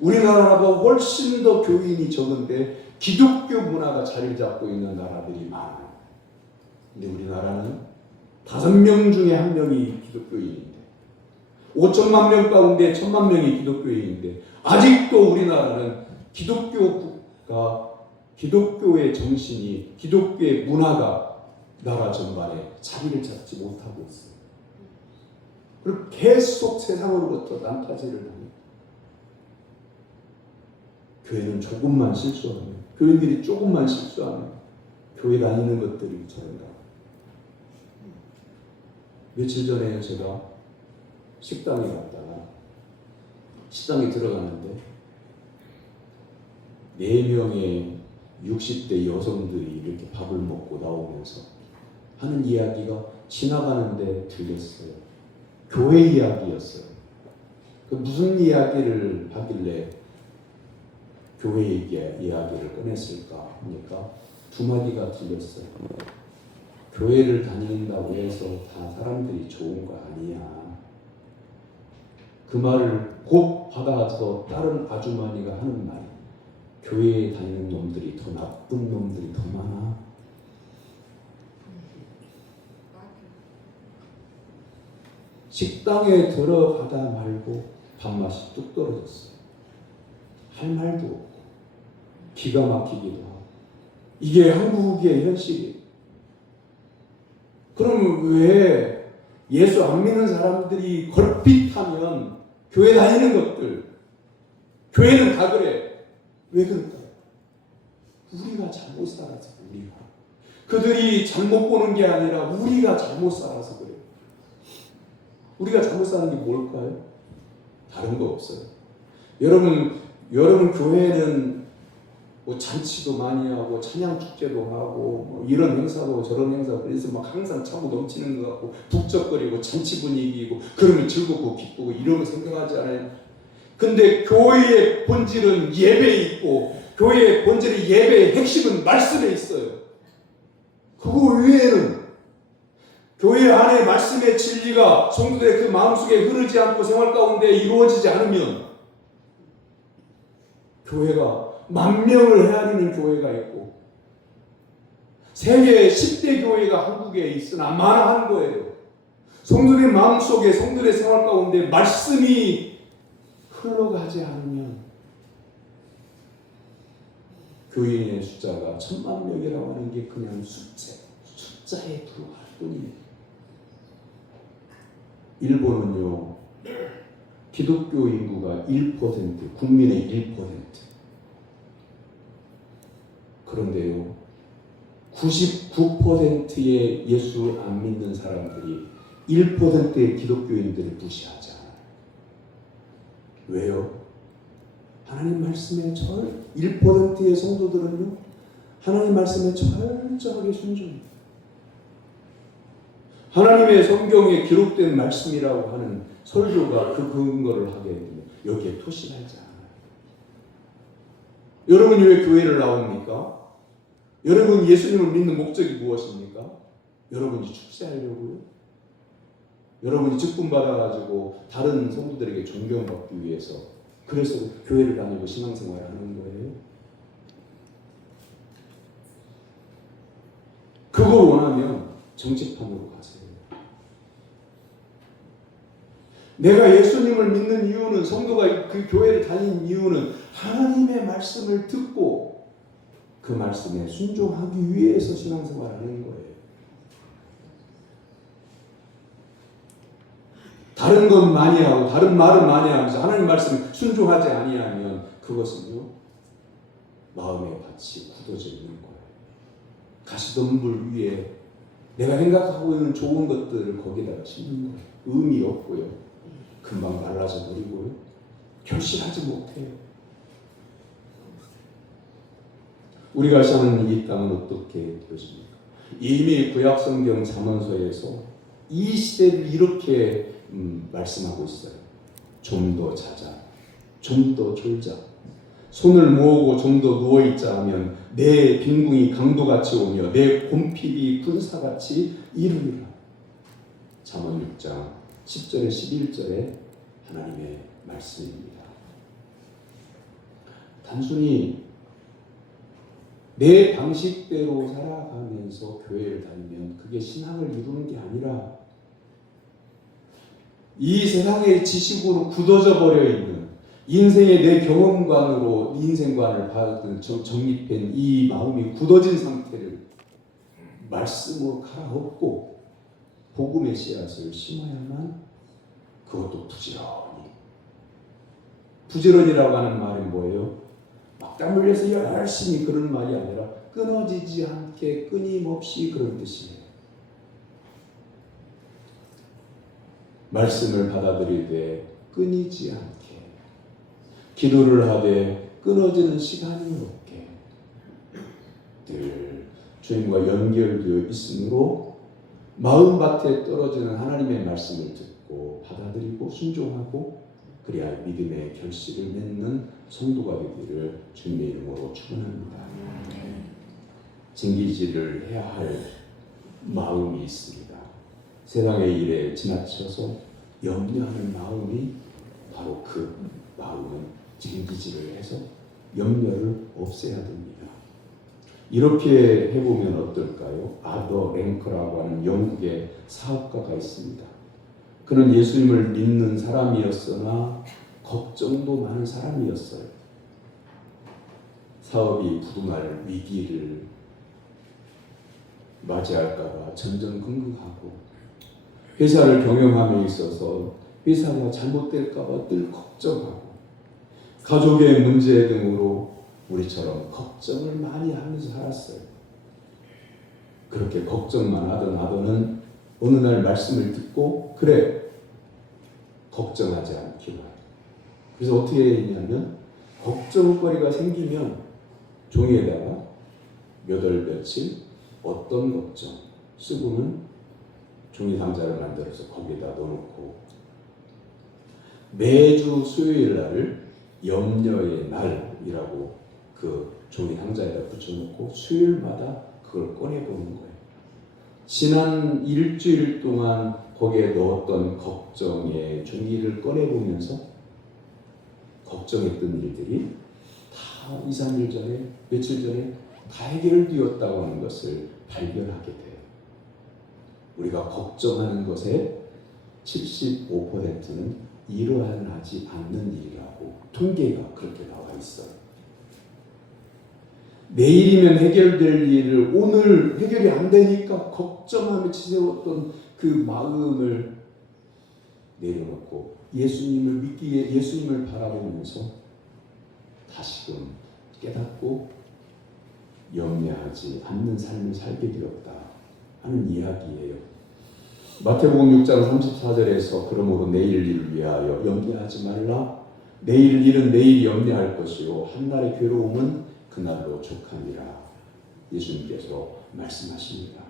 우리나라보다 훨씬 더 교인이 적은데 기독교 문화가 자리를 잡고 있는 나라들이 많아요. 근데 우리나라는 5명 중에 1명이 기독교인인데 5천만 명 가운데 1,000만 명이 기독교인인데 아직도 우리나라는 기독교가 기독교의 정신이 기독교의 문화가 나라 전반에 자리를 잡지 못하고 있어요. 그리고 계속 세상으로부터 난타질을 합니다. 교회는 조금만 실수하면 교인들이 조금만 실수하면 교회 다니는 것들이 저런다. 며칠 전에 제가 식당에 갔다가 식당에 들어가는데 4명의 60대 여성들이 이렇게 밥을 먹고 나오면서 하는 이야기가 지나가는데 들렸어요. 교회 이야기였어요. 무슨 이야기를 하길래 교회 이야기를 꺼냈을까 하니까 2마디가 들렸어요. 교회를 다닌다고 해서 다 사람들이 좋은 거 아니야. 그 말을 곧 받아서 다른 아주머니가 하는 말이 교회에 다니는 놈들이 더 나쁜 놈들이 더 많아. 식당에 들어가다 말고 밥맛이 뚝 떨어졌어요. 할 말도 없고 기가 막히기도 하고 이게 한국의 현실이에요. 그럼 왜 예수 안 믿는 사람들이 걸핏하면 교회 다니는 것들 교회는 다 그래. 왜 그럴까요? 우리가 잘못 살아서 우리가 그들이 잘못 보는 게 아니라 우리가 잘못 살아서 그래요. 우리가 잘못 사는 게 뭘까요? 다른 거 없어요. 여러분 교회는 뭐 잔치도 많이 하고 찬양 축제도 하고 뭐 이런 행사도 저런 행사도 그래서 막 항상 차고 넘치는 것 같고 북적거리고 잔치 분위기고 그러면 즐겁고 기쁘고 이런 거 생각하지 않아요? 근데 교회의 본질은 예배에 있고 교회의 본질은 예배의 핵심은 말씀에 있어요. 그거 외에는 교회 안에 말씀의 진리가 성도들의 그 마음속에 흐르지 않고 생활 가운데 이루어지지 않으면 교회가 10,000명을 헤아리는 교회가 있고 세계 10대 교회가 한국에 있으나 많아한 거예요. 성도들의 마음속에 성도들의 생활 가운데 말씀이 흘러가지 않으면 교인의 숫자가 10,000,000명이라고 하는 게 그냥 숫자에 불과할 뿐이에요. 일본은요 기독교 인구가 1%, 국민의 1%. 그런데요 99%의 예수 안 믿는 사람들이 1%의 기독교인들을 무시하지 않아요. 왜요? 하나님 말씀에 1%의 성도들은요 하나님 말씀에 철저하게 순종해요. 하나님의 성경에 기록된 말씀이라고 하는 설교가 그 근거를 하게 되면 여기에 토실하지 않아요. 여러분이 왜 교회를 나옵니까? 여러분 예수님을 믿는 목적이 무엇입니까? 여러분이 축제하려고요? 여러분이 직분 받아가지고 다른 성도들에게 존경받기 위해서 그래서 교회를 다니고 신앙생활을 하는 거예요? 그걸 원하면 정치판으로 가세요. 내가 예수님을 믿는 이유는, 성도가 그 교회를 다니는 이유는 하나님의 말씀을 듣고 그 말씀에 순종하기 위해서 신앙생활을 하는 거예요. 다른 건 많이 하고 다른 말은 많이 하면서 하나님 말씀에 순종하지 아니하면 그것은요, 마음의 밭이 굳어져 있는 거예요. 가시덤불 위에 내가 생각하고 있는 좋은 것들을 거기다가 심는 거예요. 의미 없고요, 금방 말라져 버리고요, 결실하지 못해요. 우리가 사는 이 땅은 어떻게 되어집니까? 이미 구약성경 잠언서에서 이 시대를 이렇게 말씀하고 있어요. 좀 더 자자, 좀 더 졸자, 손을 모으고 좀 더 누워있자 하면 내 빈궁이 강도같이 오며 내 곰핍이 군사같이 이르리라. 잠언 6장 10절에 11절에 하나님의 말씀입니다. 단순히 내 방식대로 살아가면서 교회를 다니면 그게 신앙을 이루는 게 아니라 이 세상의 지식으로 굳어져 버려 있는, 인생의 내 경험관으로 인생관을 받은 정립된 이 마음이 굳어진 상태를 말씀으로 갈아엎고 복음의 씨앗을 심어야만, 그것도 부지런히라고 하는 말은 뭐예요? 막 땀 흘려서 열심히 그런 말이 아니라 끊어지지 않게 끊임없이 그런 뜻이에요. 말씀을 받아들이되 끊이지 않게, 기도를 하되 끊어지는 시간이 없게 늘 주님과 연결되어 있으므로 마음밭에 떨어지는 하나님의 말씀을 듣고 받아들이고 순종하고 그래야 믿음의 결실을 맺는 성도가 되기를 주님의 이름으로 축원합니다. 쟁기질을 해야 할 마음이 있습니다. 세상의 일에 지나쳐서 염려하는 마음이 바로 그 마음은 쟁기질을 해서 염려를 없애야 됩니다. 이렇게 해보면 어떨까요? 아더 랭커라고 하는 영국의 사업가가 있습니다. 그는 예수님을 믿는 사람이었으나 걱정도 많은 사람이었어요. 사업이 부도날 위기를 맞이할까봐 전전긍긍하고, 회사를 경영함에 있어서 회사가 잘못될까봐 늘 걱정하고, 가족의 문제 등으로 우리처럼 걱정을 많이 하면서 살았어요. 그렇게 걱정만 하던 아버는 어느 날 말씀을 듣고, 그래, 걱정하지 않기로 해요. 그래서 어떻게 했냐면, 걱정거리가 생기면 종이에다가 몇 월 며칠 어떤 걱정 쓰고는 종이 상자를 만들어서 거기에다 넣어놓고, 매주 수요일 날을 염려의 날이라고 그 종이 상자에다 붙여놓고 수요일마다 그걸 꺼내보는 거예요. 지난 일주일 동안 거기에 넣었던 걱정의 종이를 꺼내보면서 걱정했던 일들이 다 2, 3일 전에, 며칠 전에 다 해결되었다고 하는 것을 발견하게 돼요. 우리가 걱정하는 것의 75%는 일어나지 않는 일이라고 통계가 그렇게 나와 있어요. 내일이면 해결될 일을 오늘 해결이 안 되니까 걱정하며 지새웠던 그 마음을 내려놓고 예수님을 믿기에 예수님을 바라보면서 다시금 깨닫고 염려하지 않는 삶을 살게 되었다 하는 이야기예요. 마태복음 6장 34절에서 그러므로 내일 일을 위하여 염려하지 말라. 내일 일은 내일 염려할 것이요 한날의 괴로움은 그날로 족하니라. 예수님께서 말씀하십니다.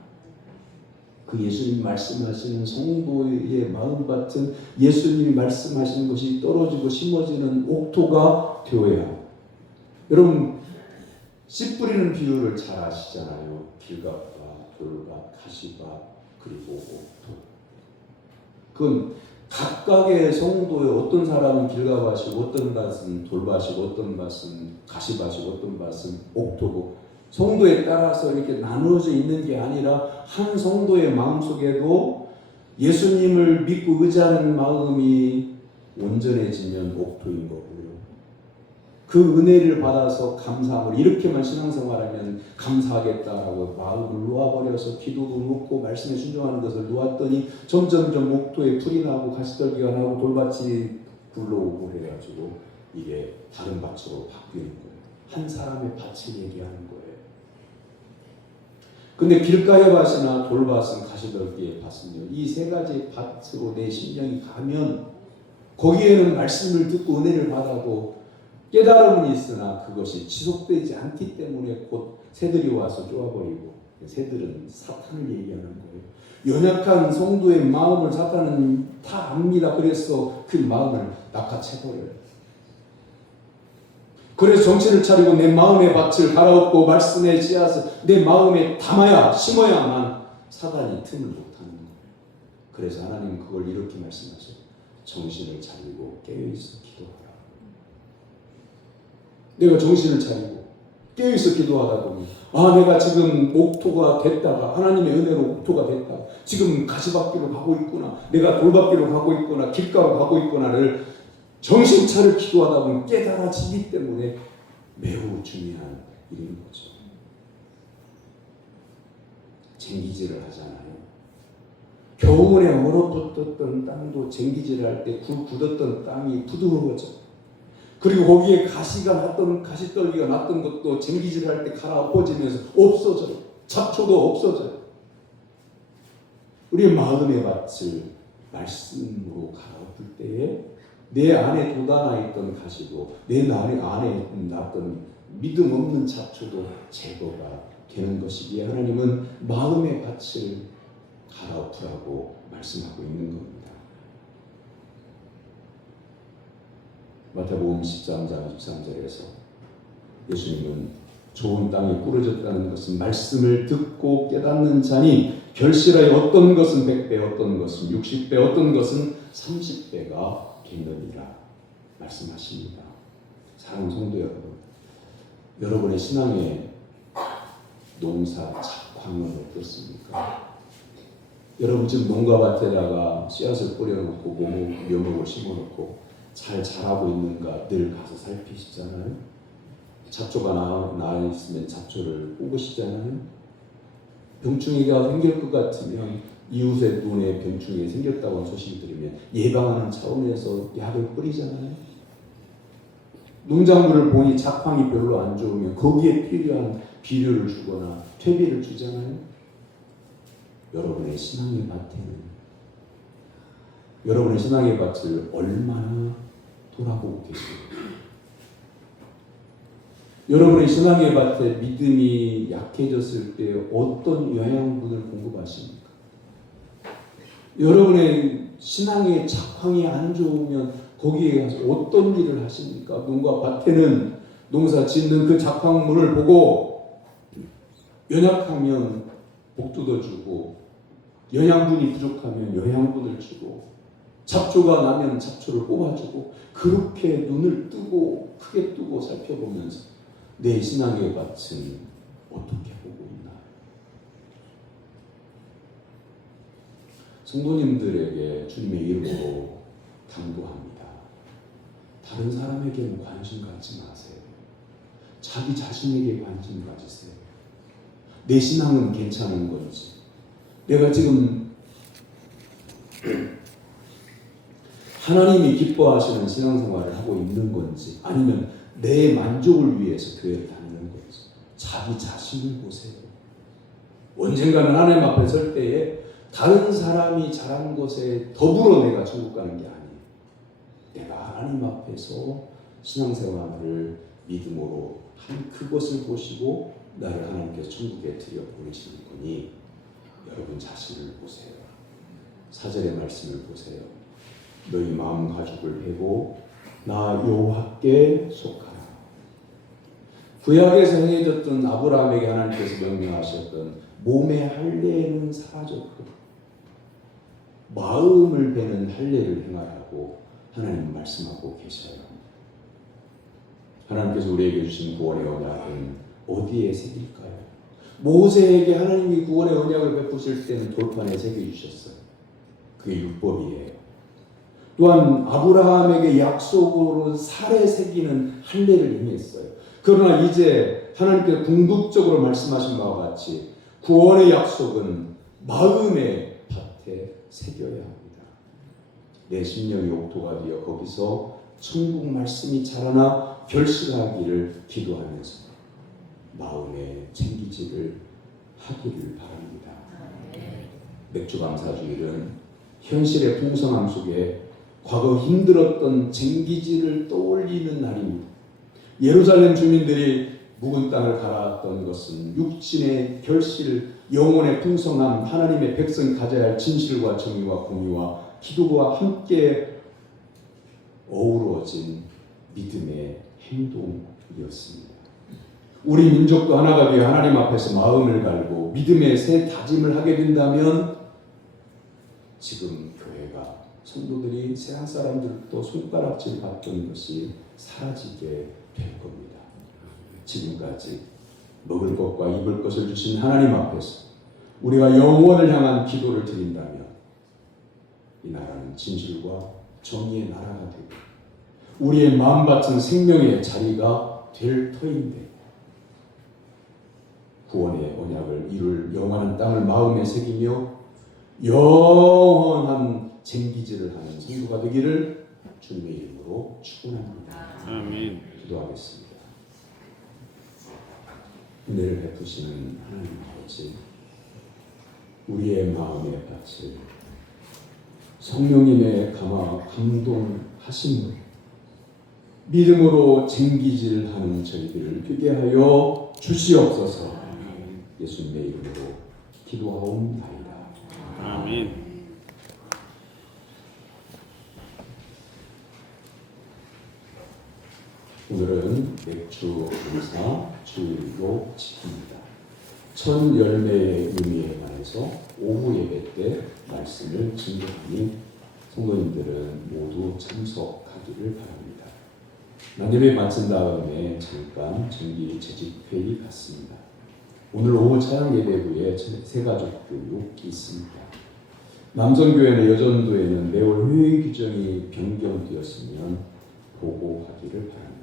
그 예수님 말씀하시는 성도의 마음밭은 예수님이 말씀하시는 것이 떨어지고 심어지는 옥토가 되어야. 여러분, 씨 뿌리는 비유를 잘 아시잖아요. 길갓과 돌밭, 가시밭, 그리고 옥토. 그건 각각의 성도의 어떤 사람은 길가밭이고 어떤 밭은 돌밭이고 어떤 밭은 가시밭이고 어떤 밭은 옥토고, 성도에 따라서 이렇게 나누어져 있는 게 아니라 한 성도의 마음속에도 예수님을 믿고 의지하는 마음이 온전해지면 목토인 거고요. 그 은혜를 받아서 감사함을 이렇게만 신앙생활하면 감사하겠다라고 마음을 놓아버려서 기도도 놓고 말씀에 순종하는 것을 놓았더니 점점점 목토에 풀이 나고 가시떨기가 나고 돌밭이 굴러오고 해가지고 이게 다른 밭으로 바뀌는 거예요. 한 사람의 밭을 얘기하는 거예요. 근데 길가의 밭이나 돌밭은 가시떨기의 밭은요, 이 세 가지 밭으로 내 심령이 가면 거기에는 말씀을 듣고 은혜를 받아도 깨달음은 있으나 그것이 지속되지 않기 때문에 곧 새들이 와서 쪼아버리고, 새들은 사탄을 얘기하는 거예요. 연약한 성도의 마음을 사탄은 다 압니다. 그래서 그 마음을 낚아채버려요. 그래서 정신을 차리고 내 마음의 밭을 갈아엎고 말씀의 씨앗을 내 마음에 담아야 심어야만 사단이 틈을 못하는 거예요. 그래서 하나님 그걸 이렇게 말씀하셔요. 정신을 차리고 깨어있어 기도하라. 내가 정신을 차리고 깨어있어 기도하다 보니 내가 지금 옥토가 됐다가 하나님의 은혜로 옥토가 됐다. 지금 가시밭기로 가고 있구나. 내가 돌밭기로 가고 있구나. 길가로 가고 있구나를 정신 차려 기도하다 보면 깨달아지기 때문에 매우 중요한 일인 거죠. 쟁기질을 하잖아요. 겨울에 얼어붙었던 땅도 쟁기질을 할 때 굳었던 땅이 부드러워져. 그리고 거기에 가시가 났던 가시떨기가 났던 것도 쟁기질을 할 때 갈아엎어지면서 없어져요. 잡초도 없어져요. 우리의 마음의 밭을 말씀으로 갈아엎을 때에 내 안에 돋아나 있던 가시도 내 안에 났던 믿음 없는 잡초도 제거가 되는 것이기에 하나님은 마음의 밭을 갈아엎으라고 말씀하고 있는 겁니다. 마태복음 13장 23절에서 예수님은 좋은 땅에 뿌려졌다는 것은 말씀을 듣고 깨닫는 자니 결실하여 어떤 것은 100배, 어떤 것은 60배, 어떤 것은 30배가 되느니라 말씀하십니다. 사랑하는 성도 여러분, 여러분의 신앙의 농사 작황은 어떻습니까? 여러분 지금 농가밭에다가 씨앗을 뿌려놓고 묘목을 심어놓고 잘 자라고 있는가 늘 가서 살피시잖아요. 잡초가 나 있으면 잡초를 뽑으시잖아요. 병충해가 생길 것 같으면 이웃의 눈에 병충해 생겼다고 하는 소식이 들으면 예방하는 차원에서 약을 뿌리잖아요. 농작물을 보니 작황이 별로 안 좋으면 거기에 필요한 비료를 주거나 퇴비를 주잖아요. 여러분의 신앙의 밭을 얼마나 돌아보고 계십니까? 여러분의 신앙의 밭에 믿음이 약해졌을 때 어떤 영양분을 공급하십니까? 여러분의 신앙의 작황이 안 좋으면 거기에 가서 어떤 일을 하십니까? 농가밭에는 농사 짓는 그 작황물을 보고 연약하면 복 뜯어주고 영양분이 부족하면 영양분을 주고 잡초가 나면 잡초를 뽑아주고 그렇게 눈을 뜨고 크게 뜨고 살펴보면서 내 신앙의 밭은 어떻게 보고 있나요? 성도님들에게 주님의 이름으로 당부합니다. 다른 사람에게는 관심 갖지 마세요. 자기 자신에게 관심 가지세요. 내 신앙은 괜찮은 건지, 내가 지금 하나님이 기뻐하시는 신앙생활을 하고 있는 건지, 아니면 내 만족을 위해서 교회를 다니는 건지 자기 자신을 보세요. 언젠가는 하나님 앞에 설 때에 다른 사람이 잘한 것에 더불어 내가 천국 가는 게 아니에요. 내가 하나님 앞에서 신앙생활을 믿음으로 한 그것을 보시고 나를 하나님께서 천국에 들여보내시는 거니 여러분 자신을 보세요. 4절의 말씀을 보세요. 너희 마음 가죽을 베고 나 여호와께 속하라. 구약에서 행해졌던 아브라함에게 하나님께서 명령하셨던 몸의 할례는 사라졌고 마음을 베는 할례를 행하라고 하나님 말씀하고 계셔요. 하나님께서 우리에게 주신 구원의 언약은 어디에 새길까요? 모세에게 하나님이 구원의 언약을 베푸실 때는 돌판에 새겨주셨어요. 그게 율법이에요. 또한 아브라함에게 약속으로 살에 새기는 할례를 행했어요. 그러나 이제 하나님께서 궁극적으로 말씀하신 바와 같이 구원의 약속은 마음의 밭에 새겨야 합니다. 내 심령이 옥토가 되어 거기서 천국 말씀이 자라나 결실하기를 기도하면서 마음의 챙기지를 하기를 바랍니다. 맥주 감사주일은 현실의 풍성함 속에 과거 힘들었던 쟁기지를 떠올리는 날입니다. 예루살렘 주민들이 묵은 땅을 갈아왔던 것은 육신의 결실, 영혼의 풍성함, 하나님의 백성이 가져야 할 진실과 정의와 공의와 기도와 함께 어우러진 믿음의 행동이었습니다. 우리 민족도 하나가 되어 하나님 앞에서 마음을 갈고 믿음의 새 다짐을 하게 된다면 지금 교회가 성도들이 세상 사람들도 손가락질 받던 것이 사라지게 될 겁니다. 지금까지 먹을 것과 입을 것을 주신 하나님 앞에서 우리가 영원을 향한 기도를 드린다면 이 나라는 진실과 정의의 나라가 되고 우리의 마음밭은 생명의 자리가 될 터인데 구원의 언약을 이룰 영원한 땅을 마음에 새기며 영원한 쟁기질을 하는 성도가 되기를 주님의 이름으로 축원합니다. 아멘. 기도하겠습니다. 은혜를 베푸시는 하나님 아버지, 우리의 마음의 밭을 성령님의 감동하심으로 믿음으로 쟁기질하는 저희들을 되게 하여 주시옵소서. 예수님의 이름으로 기도하옵나이다. 아멘. 오늘은 맥주 감사 주일로 지킵니다. 천 열매의 의미에 관해서 오후 예배 때 말씀을 증거하니 성도님들은 모두 참석하기를 바랍니다. 만예배 마친 다음에 잠깐 정기 재직회의 갖습니다. 오늘 오후 차양 예배 후에 새가족 교육이 있습니다. 남성교회나 여전도에는 매월 회의 규정이 변경되었으면 보고하기를 바랍니다.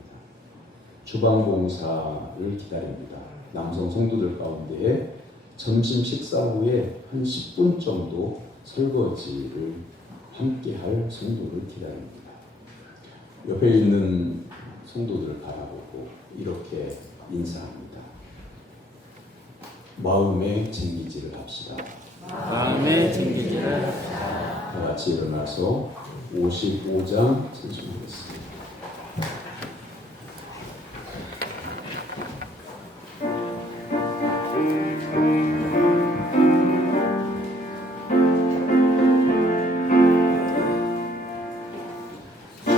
주방봉사를 기다립니다. 남성 성도들 가운데 점심 식사 후에 한 10분 정도 설거지를 함께 할 성도를 기다립니다. 옆에 있는 성도들을 바라보고 이렇게 인사합니다. 마음의 쟁기질을 합시다. 마음의 쟁기질을 다 같이 일어나서 55장 찬송하겠습니다. 주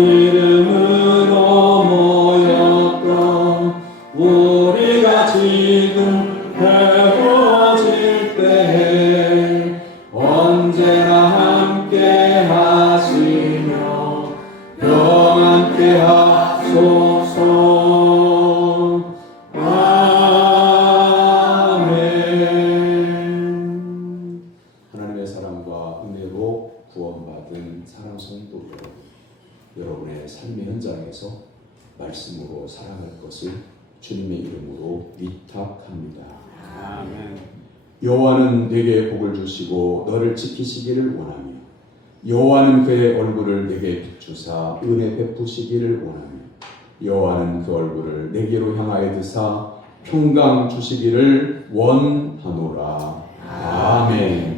이름으로 모였던 우리가 지금 배부러질 때 언제나 함께 하시며 평안케 하소서. 아멘. 하나님의 사랑과 은혜로 구원받은 사랑 성도 여러분의 삶의 현장에서 말씀으로 살아갈 것을 주님의 이름으로 위탁합니다. 아멘. 여호와는 네게 복을 주시고 너를 지키시기를 원하며 여호와는 그의 얼굴을 네게 비추사 은혜 베푸시기를 원하며 여호와는 그 얼굴을 네게로 향하여 드사 평강 주시기를 원하노라. 아멘.